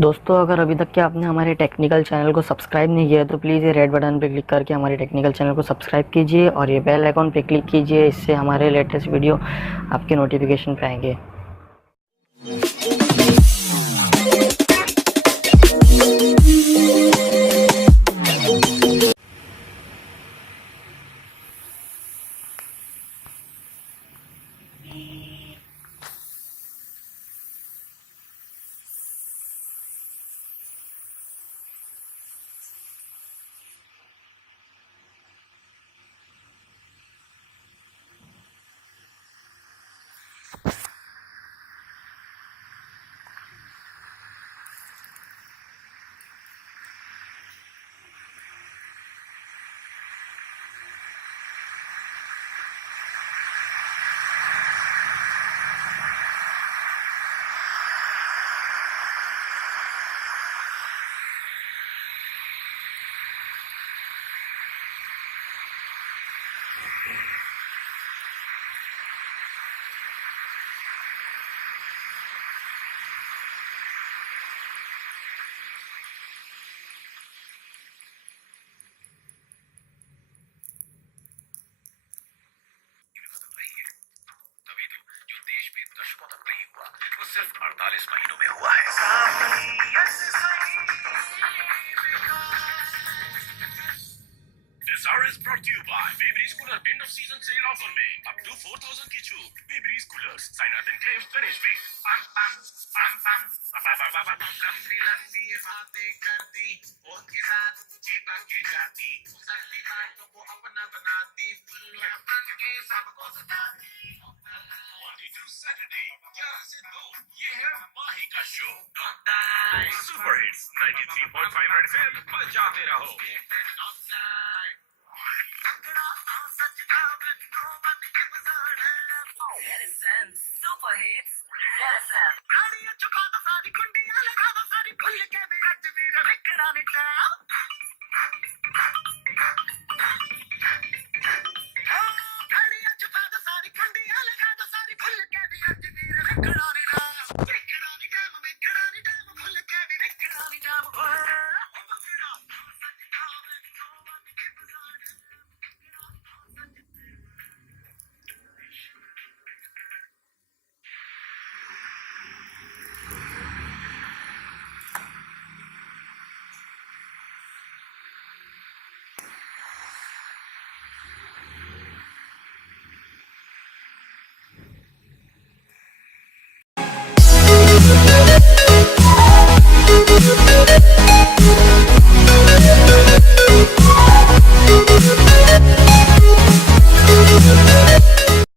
दोस्तों, अगर अभी तक के आपने हमारे टेक्निकल चैनल को सब्सक्राइब नहीं किया है तो प्लीज़ ये रेड बटन पे क्लिक करके हमारे टेक्निकल चैनल को सब्सक्राइब कीजिए और ये बेल आइकॉन पे क्लिक कीजिए। इससे हमारे लेटेस्ट वीडियो आपके नोटिफिकेशन पे आएंगे। दशकों तक नहीं हुआ, वो सिर्फ 48 महीनों में हुआ है। This hour is brought to you by Baby's Cooler end of season sale offer में up to 4,000 की छूट। Baby's Coolers, sign out and claim finish week। पम पम पम पम लंबी लंबी बातें करती, उनके साथ चिपक के जाती, सबकी बातों को अपना बनाती, फुल्लियां बन के सबको सताती। Monday to Saturday 11 से 2 ये है माही का show. Super hits 93.5 red FM बजाते रहो। Super hits red FM. घड़ियां चुका दो सारी, कुंडियां लगा दो सारी, खुल के भी अज भी रखड़ा निकला। घड़ियां चुका दो सारी, कुंडियां लगा दो सारी, खुल के भी अज भी रखड़ा